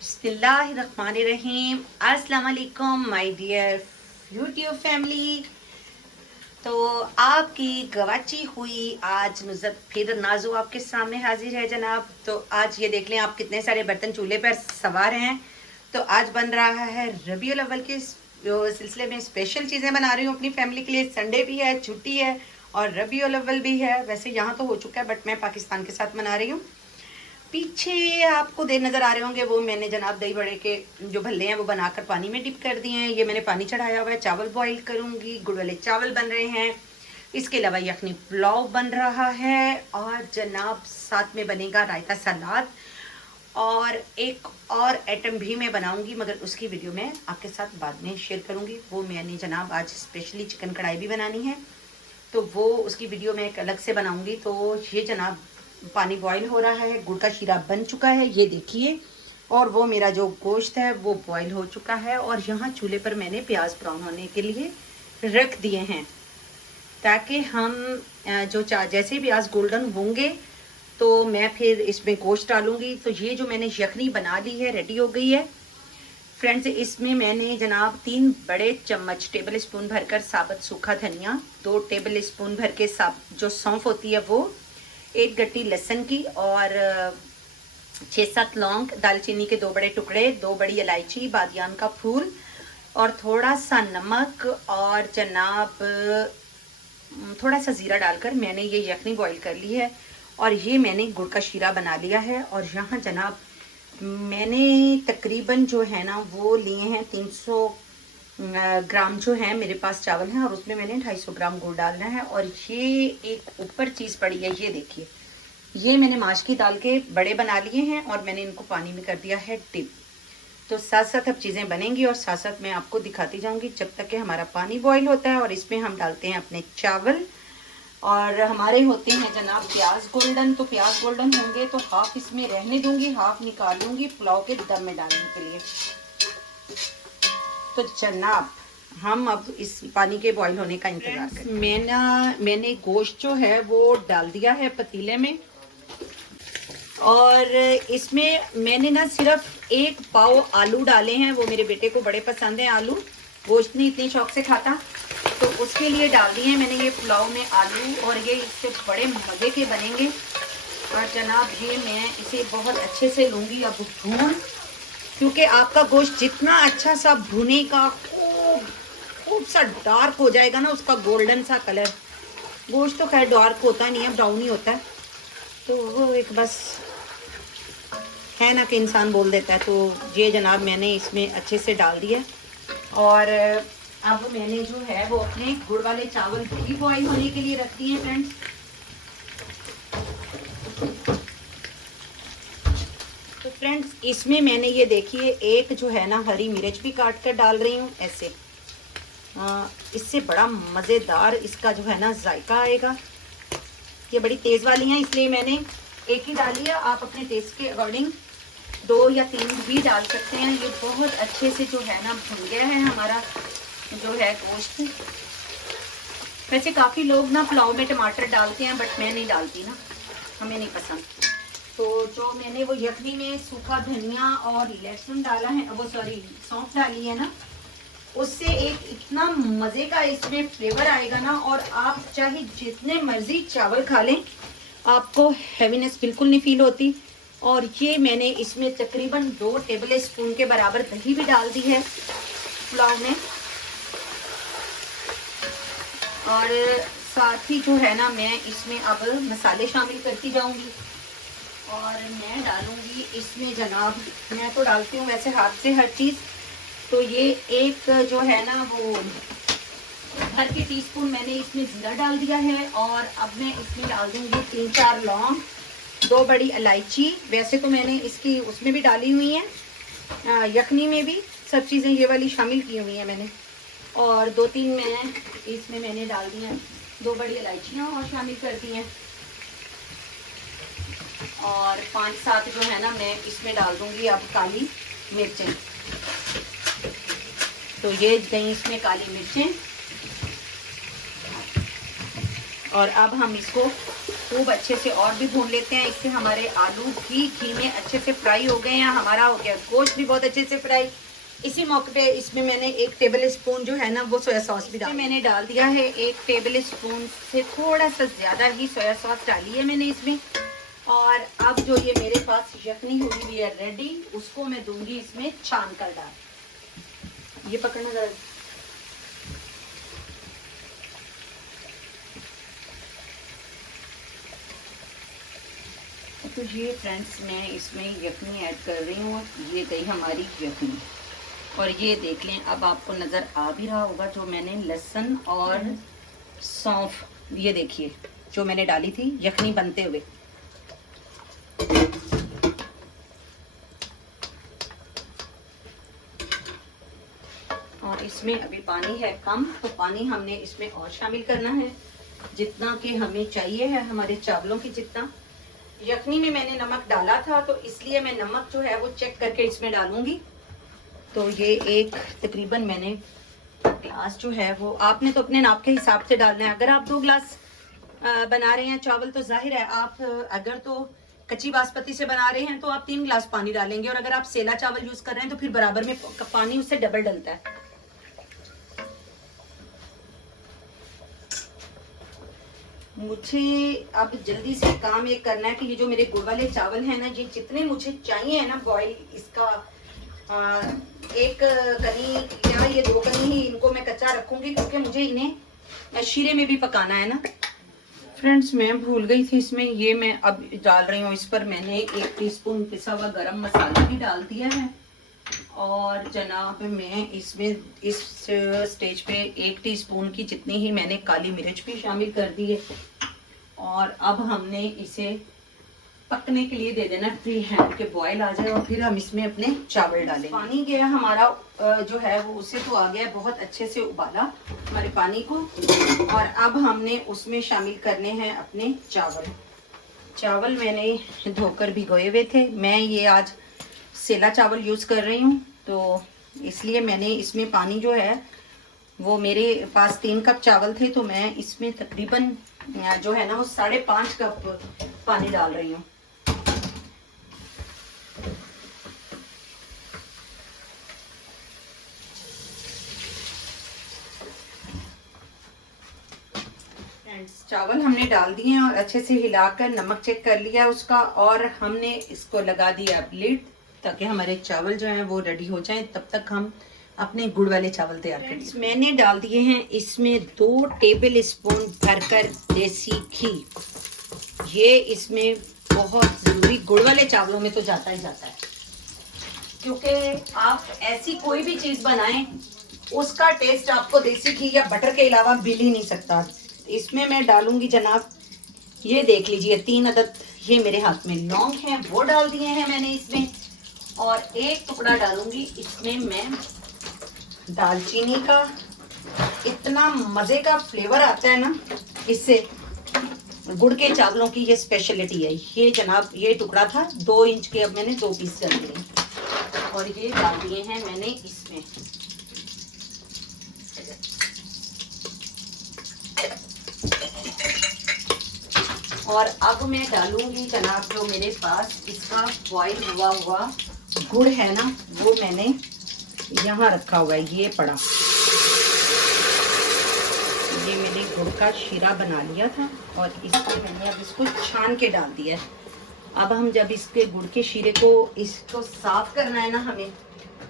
बिस्मिल्लाहिर्रहमानिर्रहीम। अस्सलाम वालेकुम माय डियर यूट्यूब फैमिली। तो आपकी गवाची हुई आज नुज़त फिर नाजू आपके सामने हाजिर है जनाब। तो आज ये देख लें आप कितने सारे बर्तन चूल्हे पर सवार हैं। तो आज बन रहा है रबीउल अव्वल के सिलसिले में स्पेशल चीज़ें बना रही हूँ अपनी फैमिली के लिए। संडे भी है, छुट्टी है और रबीउल अव्वल भी है। वैसे यहाँ तो हो चुका है बट मैं पाकिस्तान के साथ मना रही हूँ। पीछे आपको देर नज़र आ रहे होंगे वो मैंने जनाब दही बड़े के जो भल्ले हैं वो बनाकर पानी में डिप कर दिए हैं। ये मैंने पानी चढ़ाया हुआ है, चावल बॉईल करूँगी, गुड़ वाले चावल बन रहे हैं। इसके अलावा यखनी पुलाव बन रहा है और जनाब साथ में बनेगा रायता सलाद और एक और आइटम भी मैं बनाऊंगी मगर उसकी वीडियो मैं आपके साथ बाद में शेयर करूंगी। वो मैंने जनाब आज स्पेशली चिकन कढ़ाई भी बनानी है तो वो उसकी वीडियो मैं एक अलग से बनाऊंगी। तो ये जनाब पानी बॉईल हो रहा है, गुड़ का शीरा बन चुका है ये देखिए, और वो मेरा जो गोश्त है वो बॉईल हो चुका है। और यहाँ चूल्हे पर मैंने प्याज ब्राउन होने के लिए रख दिए हैं ताकि हम जो जैसे प्याज गोल्डन होंगे तो मैं फिर इसमें गोश्त डालूंगी। तो ये जो मैंने यखनी बना ली है रेडी हो गई है फ्रेंड्स। इसमें मैंने जनाब 3 बड़े चम्मच टेबल स्पून भरकर साबुत सूखा धनिया, 2 टेबल स्पून भर के जो सौंफ होती है वो, 1 गट्टी लहसुन की और 6-7 लौंग, दालचीनी के 2 बड़े टुकड़े, 2 बड़ी इलायची, बादियान का फूल और थोड़ा सा नमक और जनाब थोड़ा सा ज़ीरा डालकर मैंने ये यखनी बॉईल कर ली है। और ये मैंने गुड़ का शीरा बना लिया है। और यहाँ जनाब मैंने तकरीबन जो है ना वो लिए हैं 300 ग्राम जो है मेरे पास चावल हैं और उसमें मैंने 250 ग्राम गुड़ डालना है। और ये एक ऊपर चीज़ पड़ी है, ये देखिए, ये मैंने माश की दाल के बड़े बना लिए हैं और मैंने इनको पानी में कर दिया है डिप। तो साथ साथ अब चीज़ें बनेंगी और साथ साथ मैं आपको दिखाती जाऊंगी जब तक कि हमारा पानी बॉईल होता है। और इसमें हम डालते हैं अपने चावल और हमारे होते हैं जनाब प्याज गोल्डन। तो प्याज गोल्डन होंगे तो हाफ इसमें रहने दूंगी, हाफ निकाल लूँगी पुलाव के दम में डालने के लिए। तो जनाब हम अब इस पानी के बॉईल होने का इंतजार करें। मैंने गोश्त जो है वो डाल दिया है पतीले में और इसमें मैंने ना सिर्फ 1 पाव आलू डाले हैं। वो मेरे बेटे को बड़े पसंद हैं आलू, गोश्त नहीं इतनी शौक से खाता, तो उसके लिए डाल दिए हैं मैंने ये पुलाव में आलू। और ये इससे बड़े मज़े के बनेंगे। और जनाब ये मैं इसे बहुत अच्छे से लूँगी अब भून, क्योंकि आपका गोश्त जितना अच्छा सा भुनेगा खूब सा डार्क हो जाएगा ना, उसका गोल्डन सा कलर। गोश्त तो खैर डार्क होता नहीं है, ब्राउन ही होता है, तो वो एक बस है ना कि इंसान बोल देता है। तो ये जनाब मैंने इसमें अच्छे से डाल दिया। और अब मैंने जो है वो अपने गुड़ वाले चावल भी बॉईल होने के लिए रख दिए हैं फ्रेंड्स। तो फ्रेंड्स इसमें मैंने ये देखिए एक जो है ना हरी मिर्च भी काट कर डाल रही हूँ ऐसे। इससे बड़ा मज़ेदार इसका जो है ना जायका आएगा। ये बड़ी तेज़ वाली हैं इसलिए मैंने एक ही डाली है, आप अपने टेस्ट के अकॉर्डिंग 2 या 3 भी डाल सकते हैं। ये बहुत अच्छे से जो है ना भुन गया है हमारा जो है गोश्त। वैसे काफ़ी लोग ना पुलाव में टमाटर डालते हैं बट मैं नहीं डालती ना, हमें नहीं पसंद। तो जो मैंने वो यखनी में सूखा धनिया और लहसुन डाला है, वो सॉरी सौंफ डाली है ना, उससे एक इतना मज़े का इसमें फ्लेवर आएगा ना। और आप चाहे जितने मर्जी चावल खा लें आपको हैवीनेस बिल्कुल नहीं फील होती। और ये मैंने इसमें तकरीबन 2 टेबल स्पून के बराबर दही भी डाल दी है पुलाव में। और साथ ही जो है ना मैं इसमें अब मसाले शामिल करती जाऊंगी। और मैं डालूंगी इसमें जनाब, मैं तो डालती हूँ वैसे हाथ से हर चीज़। तो ये एक जो है ना वो भर के टीस्पून मैंने इसमें ज़ीरा डाल दिया है। और अब मैं इसमें डाल दूंगी 3-4 लौंग, 2 बड़ी इलायची। वैसे तो मैंने इसकी उसमें भी डाली हुई है, यखनी में भी सब चीज़ें ये वाली शामिल की हुई हैं मैंने। और 2-3 मैं इसमें मैंने डाल दी हैं 2 बड़ी इलायचियाँ और शामिल कर दी हैं। और 5-7 जो है ना मैं इसमें डाल दूंगी अब काली मिर्चें। तो ये गई इसमें काली मिर्चें। और अब हम इसको खूब अच्छे से और भी भून लेते हैं। इससे हमारे आलू भी घी में अच्छे से फ्राई हो गए हैं, हमारा हो गया गोश्त भी बहुत अच्छे से फ्राई। इसी मौके पे इसमें मैंने 1 टेबल स्पून जो है ना वो सोया सॉस भी मैंने डाल दिया है। 1 टेबल स्पून से थोड़ा सा ज़्यादा ही सोया सॉस डाली है मैंने इसमें। और अब जो ये मेरे पास यखनी हुई हुई है रेडी, उसको मैं दूंगी इसमें छान कर डाल। ये पकड़ना जरा। तो ये फ्रेंड्स मैं इसमें यखनी ऐड कर रही हूँ। ये गई हमारी यखनी। और ये देख लें, अब आपको नज़र आ भी रहा होगा जो मैंने लहसुन और सौंफ, ये देखिए जो मैंने डाली थी यखनी बनते हुए। और इसमें अभी पानी है कम, तो पानी हमने इसमें और शामिल करना है जितना कि हमें चाहिए है हमारे चावलों की जितना। यखनी में मैंने नमक डाला था तो इसलिए मैं नमक जो है वो चेक करके इसमें डालूंगी। तो ये एक तकरीबन मैंने ग्लास जो है वो, आपने तो अपने नाप के हिसाब से डालना है। अगर आप 2 ग्लास बना रहे हैं चावल तो जाहिर है आप, अगर तो कच्ची बासमती से बना रहे हैं तो आप 3 ग्लास पानी डालेंगे, और अगर आप सेला चावल यूज कर रहे हैं तो फिर बराबर में पानी उससे डबल डलता है। मुझे अब जल्दी से काम ये करना है कि ये जो मेरे गुड़ वाले चावल हैं ना, ये जितने मुझे चाहिए है ना बॉईल, इसका 1 कनी या ये 2 कनी ही इनको मैं कच्चा रखूंगी, क्योंकि मुझे इन्हें शीरे में भी पकाना है ना। फ्रेंड्स मैं भूल गई थी इसमें, ये मैं अब डाल रही हूँ। इस पर मैंने 1 टीस्पून पिसा हुआ गरम मसाला भी डाल दिया है। और जनाब मैं इसमें इस स्टेज पे 1 टीस्पून की जितनी ही मैंने काली मिर्च भी शामिल कर दी है। और अब हमने इसे पकने के लिए दे देना फ्री हैंड के बॉयल आ जाए, और फिर हम इसमें अपने चावल डालेंगे। पानी गया हमारा जो है वो उससे तो आ गया बहुत अच्छे से उबाला हमारे पानी को। और अब हमने उसमें शामिल करने हैं अपने चावल। चावल मैंने धोकर भिगोए हुए थे। मैं ये आज सेला चावल यूज़ कर रही हूँ, तो इसलिए मैंने इसमें पानी जो है वो, मेरे पास 3 कप चावल थे तो मैं इसमें तकरीबन जो है ना वो 5.5 कप पानी डाल रही हूँ। चावल हमने डाल दिए हैं और अच्छे से हिलाकर नमक चेक कर लिया उसका, और हमने इसको लगा दिया लिड ताकि हमारे चावल जो हैं वो रेडी हो जाएं। तब तक हम अपने गुड़ वाले चावल तैयार कर लिए। मैंने डाल दिए हैं इसमें 2 टेबल स्पून भरकर देसी घी। ये इसमें बहुत ज़रूरी, गुड़ वाले चावलों में तो जाता ही जाता है, क्योंकि आप ऐसी कोई भी चीज़ बनाएं उसका टेस्ट आपको देसी घी या बटर के अलावा मिल ही नहीं सकता। इसमें मैं डालूंगी जनाब, ये देख लीजिए 3 अदद ये मेरे हाथ में लौंग हैं, वो डाल दिए हैं मैंने इसमें। और 1 टुकड़ा डालूंगी इसमें मैं दालचीनी का। इतना मज़े का फ्लेवर आता है ना इससे, गुड़ के चावलों की ये स्पेशलिटी है। ये जनाब ये टुकड़ा था 2 इंच के, अब मैंने 2 पीस कर दिए और ये डाल दिए हैं मैंने इसमें। और अब मैं डालूंगी जनाब जो मेरे पास इसका बॉईल हुआ गुड़ है ना, वो मैंने यहाँ रखा हुआ है, ये पड़ा। ये मैंने गुड़ का शीरा बना लिया था और इसको मैंने अब इसको छान के डाल दिया है। अब हम जब इसके गुड़ के शीरे को इसको साफ करना है ना हमें,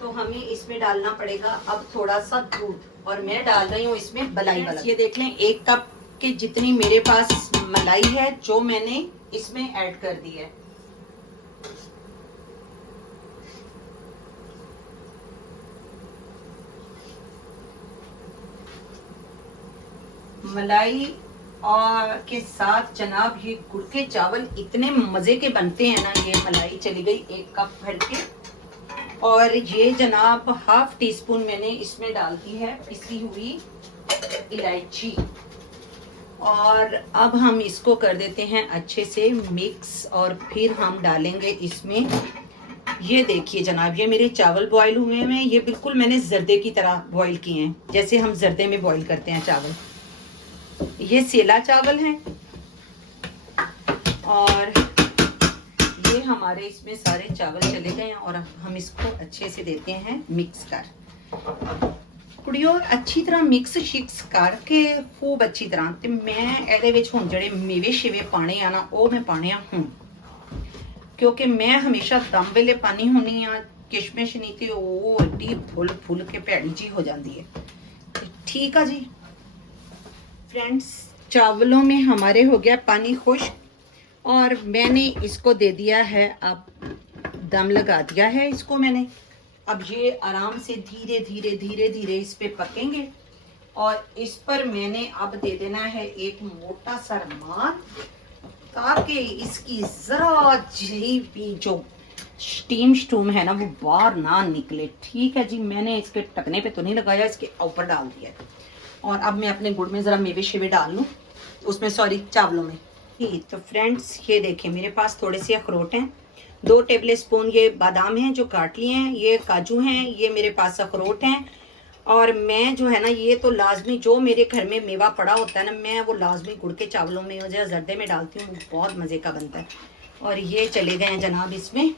तो हमें इसमें डालना पड़ेगा अब थोड़ा सा दूध, और मैं डाल रही हूँ इसमें मलाई वाला। ये देख लें 1 कप के जितनी मेरे पास मलाई है जो मैंने इसमें ऐड कर दी है। मलाई और के साथ जनाब ये गुड़ के चावल इतने मजे के बनते हैं ना। ये मलाई चली गई 1 कप भर के, और ये जनाब 1/2 टीस्पून मैंने इसमें डाल दी है पिसी हुई इलायची। और अब हम इसको कर देते हैं अच्छे से मिक्स, और फिर हम डालेंगे इसमें, ये देखिए जनाब ये मेरे चावल बॉईल हुए हैं। ये बिल्कुल मैंने जर्दे की तरह बॉईल किए हैं, जैसे हम जर्दे में बॉईल करते हैं चावल। ये सेला चावल हैं और ये हमारे इसमें सारे चावल चले गए हैं और अब हम इसको अच्छे से देते हैं मिक्स कर कुड़ियों अच्छी तरह मिक्स शिक्स करके खूब अच्छी तरह ते मैं ਇਹਦੇ ਵਿੱਚ ਹੁਣ ਜਿਹੜੇ ਮੇਵੇ ਸ਼ੇਵੇ ਪਾਣੇ ਆ ਨਾ ਉਹ ਮੈਂ ਪਾਣੇ ਆ ਹੁਣ ਕਿਉਂਕਿ ਮੈਂ ਹਮੇਸ਼ਾ ਦਮ ਵੇਲੇ ਪਾਣੀ ਹੁੰਨੀ ਆ ਕਿਸ਼ਮਿਸ਼ ਨਹੀਂ ਤੇ ਉਹ ਏਡੀ ਫੁੱਲ ਕੇ ਭੈੜੀ ਜੀ ਹੋ ਜਾਂਦੀ ਹੈ ठीक है जी फ्रेंड्स चावलों में हमारे हो गया पानी खुश्क और मैंने इसको दे दिया है अब दम लगा दिया है इसको मैंने अब ये आराम से धीरे धीरे धीरे धीरे इस पे पकेंगे और इस पर मैंने अब दे देना है एक मोटा सा रुमाल ताकि इसकी जरा जी भी जो स्टीम है ना वो बाहर ना निकले ठीक है जी मैंने इसके टकने पे तो नहीं लगाया इसके ऊपर डाल दिया है और अब मैं अपने गुड़ में ज़रा मेवे शेवे डाल लूँ उसमें सॉरी चावलों में ठीक तो फ्रेंड्स ये देखें मेरे पास थोड़े से अखरोट हैं 2 टेबल स्पून ये बादाम हैं जो काट लिए हैं ये काजू हैं ये मेरे पास अखरोट हैं और मैं जो है ना ये तो लाजमी जो मेरे घर में मेवा पड़ा होता है ना मैं वो लाजमी गुड़ के चावलों में या जर्दे में डालती हूँ बहुत मज़े का बनता है और ये चले गए हैं जनाब इसमें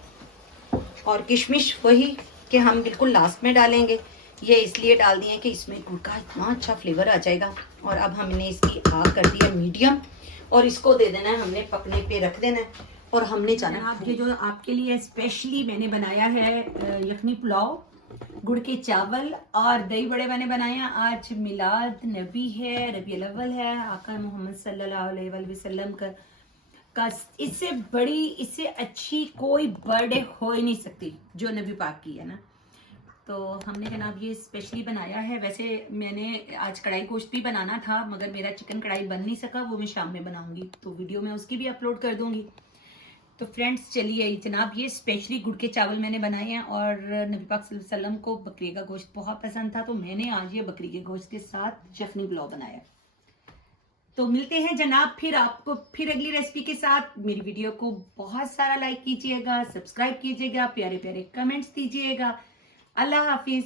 और किशमिश वही कि हम बिल्कुल लास्ट में डालेंगे ये इसलिए डाल दिए कि इसमें गुड़ का इतना अच्छा फ्लेवर आ जाएगा और अब हमने इसकी आग कर दी है मीडियम और इसको दे देना है हमने पकने पे रख देना है और हमने जाना ये जो आपके लिए स्पेशली मैंने बनाया है यखनी पुलाव गुड़ के चावल और दही बड़े मैंने बनाए हैं आज मिलाद नबी है रबी अव्वल है आका मोहम्मद सल्लल्लाहु अलैहि वसल्लम का इससे बड़ी इससे अच्छी कोई बर्थडे हो ही नहीं सकती जो नबी पाक की है ना तो हमने जनाब ये स्पेशली बनाया है वैसे मैंने आज कढ़ाई गोश्त भी बनाना था मगर मेरा चिकन कढ़ाई बन नहीं सका वो मैं शाम में बनाऊंगी तो वीडियो मैं उसकी भी अपलोड कर दूंगी तो फ्रेंड्स चलिए जनाब ये स्पेशली गुड़ के चावल मैंने बनाए हैं और नबी पाक सल्लल्लाहु अलैहि वसल्लम को बकरी का गोश्त बहुत पसंद था तो मैंने आज ये बकरी के गोश्त के साथ यखनी पुलाव बनाया तो मिलते हैं जनाब फिर आपको फिर अगली रेसिपी के साथ मेरी वीडियो को बहुत सारा लाइक कीजिएगा सब्सक्राइब कीजिएगा प्यारे प्यारे कमेंट्स दीजिएगा अल्लाह हाफिज।